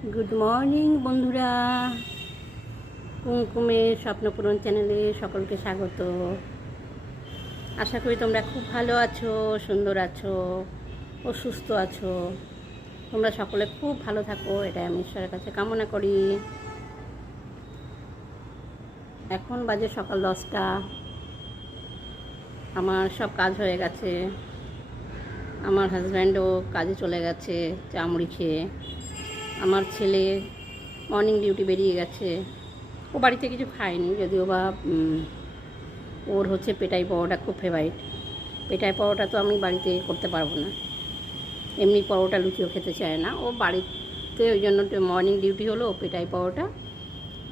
Good morning বন্ধুরা। কুমকুমের স্বপ্নপূরণ চ্যানেলে সকলকে স্বাগত। আশা করি তোমরা খুব ভালো আছো, সুন্দর আছো ও সুস্থ আছো। তোমরা সকলে খুব ভালো থাকো, এটাই আমি ঈশ্বরের কাছে কামনা করি। এখন বাজে সকাল দশটা। আমার সব কাজ হয়ে গেছে। আমার হাজব্যান্ডও কাজে চলে গেছে চামড়ি খেয়ে। আমার ছেলে মর্নিং ডিউটি বেরিয়ে গেছে। ও বাড়িতে কিছু খায়নি, যদিও বা ওর হচ্ছে পেটাই পরোটা খুব ফেভারিট পেটাই পরোটা তো আমি বাড়িতে করতে পারব না। এমনি পরোটা লুচিও খেতে চায় না। ও বাড়িতে ওই জন্য মর্নিং ডিউটি হলো, ও পেটাই পরোটা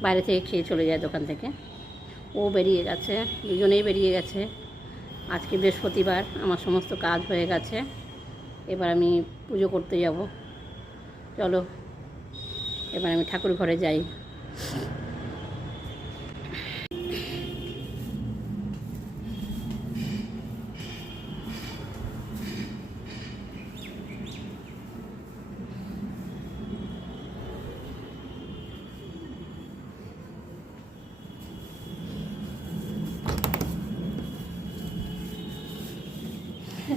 বাইরে থেকে খেয়ে চলে যায় দোকান থেকে। ও বেরিয়ে গেছে, দুজনেই বেরিয়ে গেছে। আজকে বৃহস্পতিবার, আমার সমস্ত কাজ হয়ে গেছে। এবার আমি পুজো করতে যাব। চলো। এবার আমি ঠাকুর ঘরে যাই।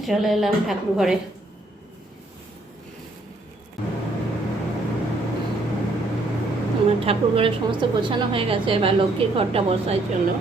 চলে এলাম ঠাকুর ঘরে আমার ঠাকুর ঘরের সমস্ত গোছানো হয়ে গেছে এবার লক্ষ্মীর ঘরটা বসাই চলো।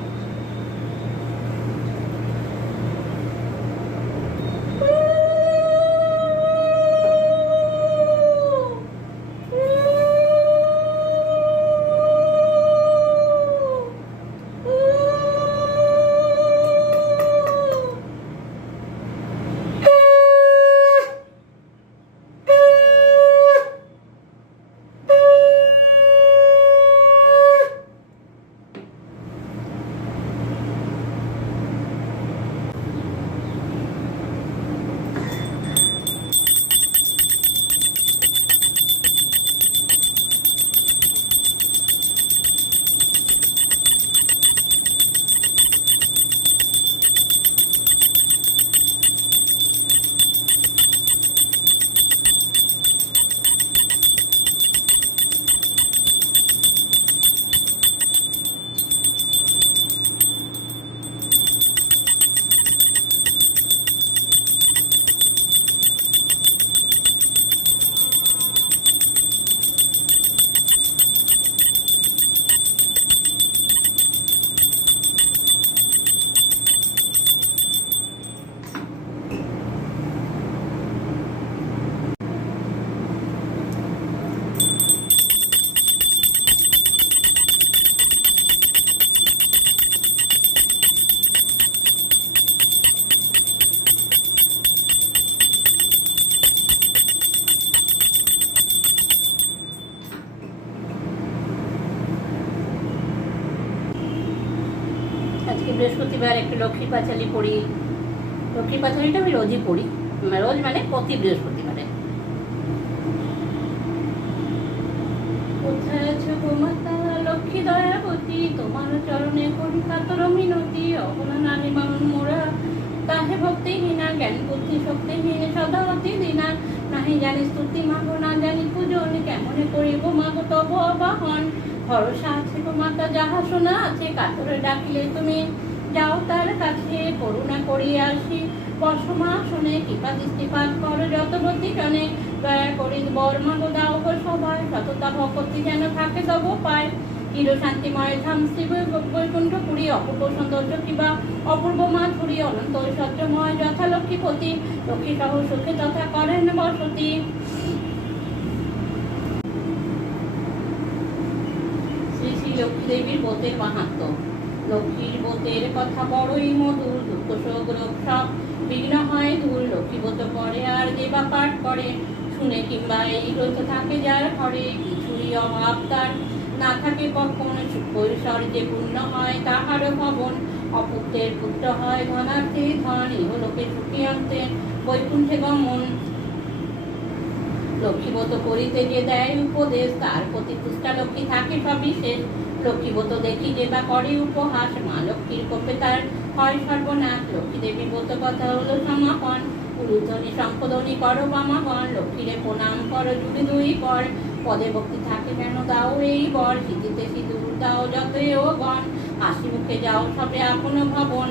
আজকে বৃহস্পতিবার একটু লক্ষ্মী পাঁচালি পড়ি। লক্ষ্মী পাঁচালিটা আমি রোজই পড়ি। রোজ মানে প্রতি বৃহস্পতিবারে। লক্ষ্মী দয়াবতী, তোমার চরণে করি কাতর মিনতি অবনা নারী বামন মোরা। কাহে ভক্তিহীনা, জ্ঞান বুদ্ধি শক্তিহীন সদাবতী দিনা নাহি জানি স্তুতি মাগো, না জানি পূজন কেমনে করিব মাগো তব আবাহন ভরসা আছে গো মাতা, যাহা শোনা আছে, কাতরে ডাকিলে তুমি। যাও তার কাছে, করুণা করিয়া আসি। বসমা শুনে কৃপা দৃষ্টিপাত কর যতবতী জনে দয়া করি বর্মা গো দাও গো সবাই। সততা ভক্তি যেন থাকে তব পায়। চির শান্তিময় ধাম শ্রী বৈকুণ্ঠ পুরী, অপূর্ব সৌন্দর্য কিবা, অপূর্ব মাধুরী অনন্ত ঐশ্বর্যময় যথা লক্ষ্মীপতি লক্ষ্মী সহ সুখে তথা করেন বসতি। শ্রী শ্রী লক্ষ্মী দেবীর বোতের মাহাত্ম। লক্ষ্মীর বোতের কথা বড়ই মধুর, দুঃখ শোক সব বিঘ্ন হয় দূর, লক্ষ্মী বোত করে আর যে বা পাঠ করে। শুনে কিংবা এই রইত থাকে যার ঘরে কিছুই অভাব তার। না থাকে কখন পরিসর যে পূর্ণ হয় তাহারও ভবন, অপুত্রের পুত্র হয় ধনার্থে, ধন ইহলোকে সুখী আনতে, বৈকুণ্ঠে গমন। লক্ষ্মীবত করিতে যে দেয় উপদেশ, তার প্রতি তুষ্টা লক্ষ্মী থাকে সবিশেষ লক্ষ্মীবত দেখি যে বা করে উপহাস, মা লক্ষ্মীর কোপে তার হয় সর্বনাশ। লক্ষ্মী দেবীর ব্রত কথা হলো সমাপন। কুরুধনে সম্পদনী কর বামাগণ লক্ষ্মীরে প্রণাম করো যুগে দুই কর পদে ভক্তি থাকে কেন দাও এই বর সিদ্ধিতে সিঁদুর দাও যত ও গণ। হাসি মুখে যাও সবে আপন ভবন।